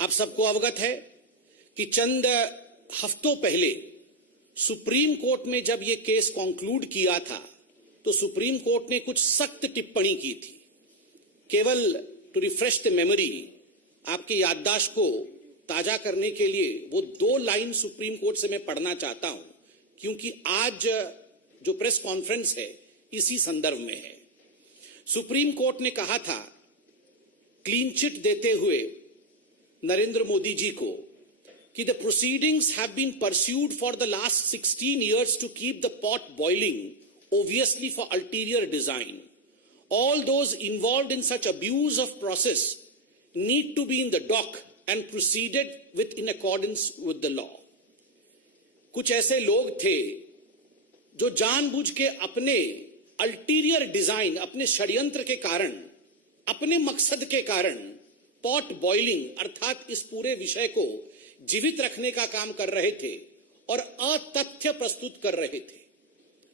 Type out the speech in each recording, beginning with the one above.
आप सबको अवगत है कि चंद हफ्तों पहले सुप्रीम कोर्ट में जब यह केस कॉन्क्लूड किया था तो सुप्रीम कोर्ट ने कुछ सख्त टिप्पणी की थी। केवल टू रिफ्रेश द मेमोरी, आपके याददाश्त को ताजा करने के लिए वो 2 लाइन सुप्रीम कोर्ट से मैं पढ़ना चाहता हूं, क्योंकि आज जो प्रेस कॉन्फ्रेंस है इसी संदर्भ में है। सुप्रीम कोर्ट ने कहा था, क्लीन चिट देते हुए नरेंद्र मोदी जी को, कि the proceedings have been pursued for the last 16 years to keep the pot boiling, obviously for ulterior design. All those involved in such abuse of process need to be in the dock and proceeded with in accordance with the law. कुछ ऐसे लोग थे जो जानबूझ के अपने ulterior design, अपने षड्यंत्र के कारण, अपने मकसद के कारण पॉट बॉइलिंग अर्थात इस पूरे विषय को जीवित रखने का काम कर रहे थे और अतथ्य प्रस्तुत कर रहे थे।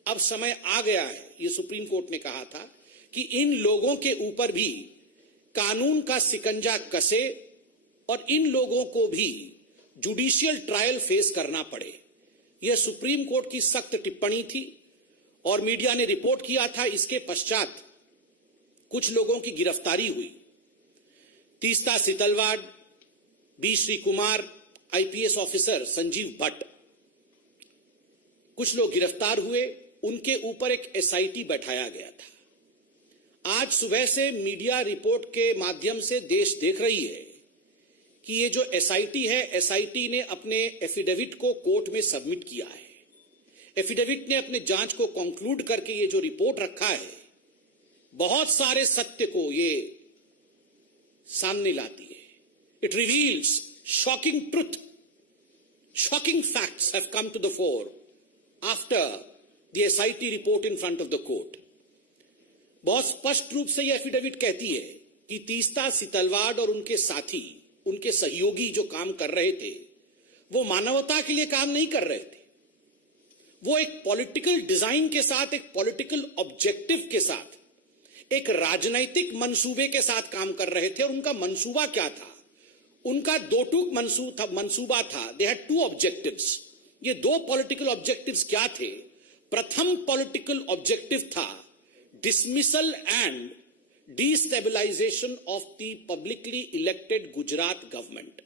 अब समय आ गया है, यह सुप्रीम कोर्ट ने कहा था, कि इन लोगों के ऊपर भी कानून का सिकंजा कसे और इन लोगों को भी जुडिशियल ट्रायल फेस करना पड़े। यह सुप्रीम कोर्ट की सख्त टिप्पणी थी और मीडिया ने रिपोर्ट किया था। इसके पश्चात कुछ लोगों की गिरफ्तारी हुई। Teesta Setalvad, B Sreekumar, IPS officer Sanjiv Bhatt, कुछ लोग गिरफ्तार हुए। उनके ऊपर एक एसआईटी बैठाया गया था। आज सुबह से मीडिया रिपोर्ट के माध्यम से देश देख रही है कि ये जो एसआईटी है, एसआईटी ने अपने एफिडेविट को कोर्ट में सबमिट किया है। एफिडेविट ने अपने जांच को कंक्लूड करके ये जो रिपोर्ट रखा है, बहुत सारे सत्य को ये सामने लाती है। It reveals shocking truth, shocking facts have come to the fore after the SIT report in front of the court. बहुत स्पष्ट रूप से यह एफिडेविट कहती है कि तीस्ता सितलवाड़ और उनके साथी, उनके सहयोगी जो काम कर रहे थे, वो मानवता के लिए काम नहीं कर रहे थे। वो एक पॉलिटिकल डिजाइन के साथ, एक पॉलिटिकल ऑब्जेक्टिव के साथ, एक राजनैतिक मंसूबे के साथ काम कर रहे थे। और उनका मंसूबा क्या था? उनका 2 टूक मंसूबा था। They had 2 objectives. ये 2 पॉलिटिकल ऑब्जेक्टिव्स क्या थे? प्रथम पॉलिटिकल ऑब्जेक्टिव था dismissal and destabilisation of the publicly elected Gujarat government.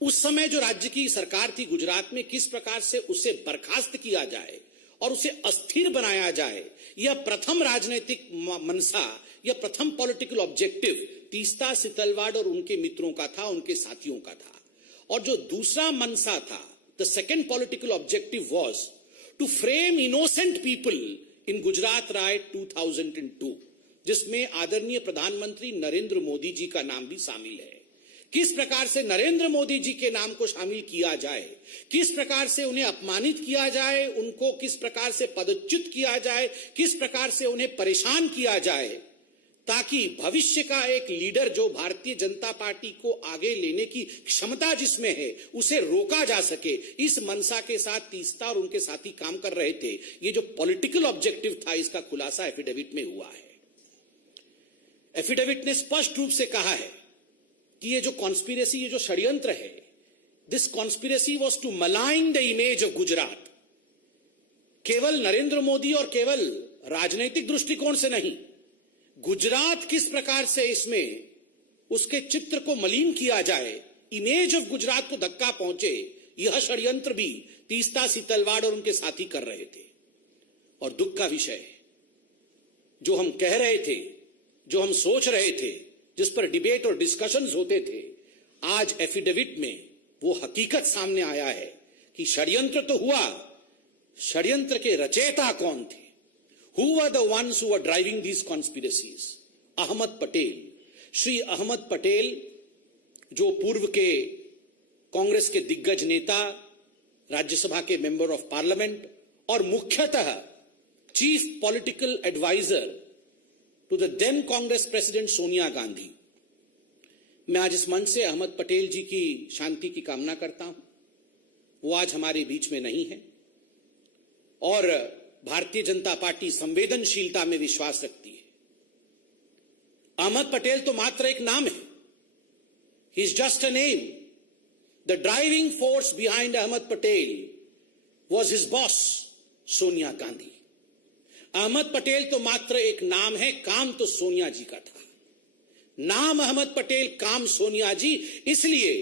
उस समय जो राज्य की सरकार थी गुजरात में, किस प्रकार से उसे बर्खास्त किया जाए और उसे अस्थिर बनाया जाए, यह प्रथम राजनीतिक मनसा, यह प्रथम पॉलिटिकल ऑब्जेक्टिव तीस्ता सितलवाड़ और उनके मित्रों का था, उनके साथियों का था। और जो दूसरा मनसा था, the second political objective was to frame innocent people in Gujarat riot 2002, जिसमें आदरणीय प्रधानमंत्री नरेंद्र मोदी जी का नाम भी शामिल है। किस प्रकार से नरेंद्र मोदी जी के नाम को शामिल किया जाए, किस प्रकार से उन्हें अपमानित किया जाए, उनको किस प्रकार से पदच्युत किया जाए, किस प्रकार से उन्हें परेशान किया जाए, ताकि भविष्य का एक लीडर जो भारतीय जनता पार्टी को आगे लेने की क्षमता जिसमें है, उसे रोका जा सके। इस मनसा के साथ तीस्ता और उनके साथी काम कर रहे थे। ये जो पॉलिटिकल ऑब्जेक्टिव था, इसका खुलासा एफिडेविट में हुआ है। एफिडेविट ने स्पष्ट रूप से कहा है कि ये जो कॉन्स्पिरेसी, ये जो षड्यंत्र है, this conspiracy was to malign the image of Gujarat. केवल नरेंद्र मोदी और केवल राजनीतिक दृष्टिकोण से नहीं, गुजरात किस प्रकार से इसमें उसके चित्र को मलिन किया जाए, इमेज ऑफ गुजरात को धक्का पहुंचे, यह षड्यंत्र भी तीस्ता सितलवाड़ और उनके साथी कर रहे थे। और दुख का विषय है, जो हम कह रहे थे, जो हम सोच रहे थे, जिस पर डिबेट और डिस्कशंस होते थे, आज एफिडेविट में वो हकीकत सामने आया है कि षड्यंत्र तो हुआ, षड्यंत्र के रचयिता कौन थे? Who were the ones who were driving these conspiracies? Ahmad Patel, Shri Ahmad Patel, जो पूर्व के कांग्रेस के दिग्गज नेता, राज्यसभा के मेंबर ऑफ पार्लियामेंट और मुख्यतः chief political adviser to the then Congress president Sonia Gandhi. मैं आज इस मंच से अहमद पटेल जी की शांति की कामना करता हूं। वो आज हमारे बीच में नहीं है और भारतीय जनता पार्टी संवेदनशीलता में विश्वास रखती है। अहमद पटेल तो मात्र एक नाम है, He's just a name. The driving force behind Ahmed Patel was his boss, Sonia Gandhi. Ahmad Patel तो मात्र एक नाम है, काम तो सोनिया जी का था। नाम अहमद पटेल, काम सोनिया जी, इसलिए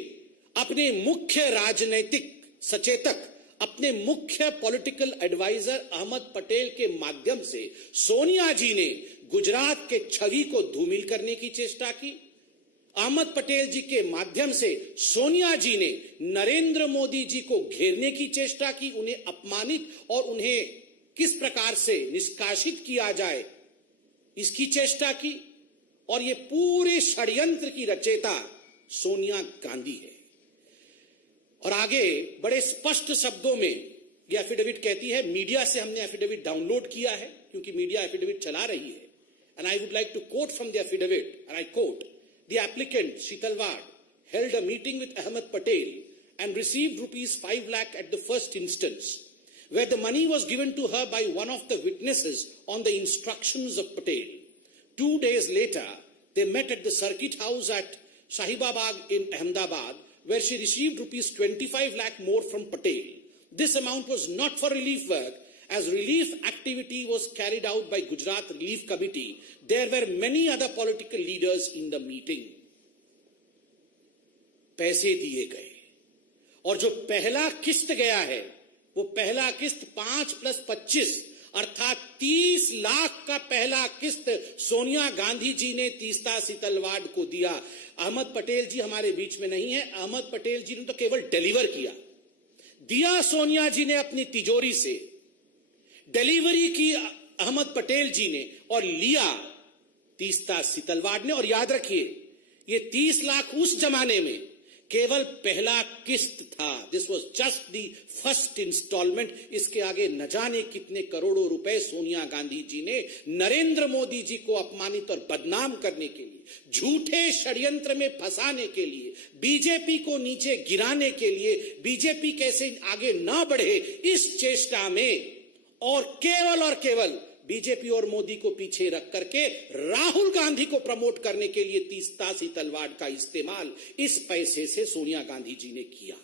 अपने मुख्य राजनैतिक सचेतक, अपने मुख्य पॉलिटिकल एडवाइजर अहमद पटेल के माध्यम से सोनिया जी ने गुजरात के छवि को धूमिल करने की चेष्टा की। अहमद पटेल जी के माध्यम से सोनिया जी ने नरेंद्र मोदी जी को घेरने की चेष्टा की, उन्हें अपमानित और उन्हें किस प्रकार से निष्कासित किया जाए इसकी चेष्टा की। और ये पूरे षड्यंत्र की रचयिता सोनिया गांधी है। और आगे बड़े स्पष्ट शब्दों में यह एफिडेविट कहती है, मीडिया से हमने एफिडेविट डाउनलोड किया है क्योंकि मीडिया एफिडेविट चला रही है। And I would like to quote from the affidavit, and I quote, the applicant Sheetal Ward held a meeting with Ahmed Patel and received ₹5 lakh at the first instance, where the money was given to her by one of the witnesses on the instructions of Patel. 2 days later, they met at the circuit house at Shahibabad in Ahmedabad, where she received ₹25 lakh more from Patel. This amount was not for relief work, as relief activity was carried out by Gujarat Relief Committee. There were many other political leaders in the meeting. पैसे दिए गए और जो पहला किस्त गया है वो पहला किस्त 5 + 25 अर्थात 30 लाख का पहला किस्त सोनिया गांधी जी ने तीस्ता शीतल वार्ड को दिया। अहमद पटेल जी हमारे बीच में नहीं है, अहमद पटेल जी ने तो केवल डिलीवर किया, दिया सोनिया जी ने अपनी तिजोरी से, डिलीवरी की अहमद पटेल जी ने और लिया तीस्ता शीतल वार्ड ने। और याद रखिए, ये 30 लाख उस जमाने में केवल पहला किस्त था। This was just the first instalment. इसके आगे न जाने कितने करोड़ों रुपए सोनिया गांधी जी ने नरेंद्र मोदी जी को अपमानित और बदनाम करने के लिए, झूठे षड्यंत्र में फंसाने के लिए, बीजेपी को नीचे गिराने के लिए, बीजेपी कैसे आगे ना बढ़े इस चेष्टा में, और केवल बीजेपी और मोदी को पीछे रख करके राहुल गांधी को प्रमोट करने के लिए तीस्ता शीतल वार्ड का इस्तेमाल इस पैसे से सोनिया गांधी जी ने किया।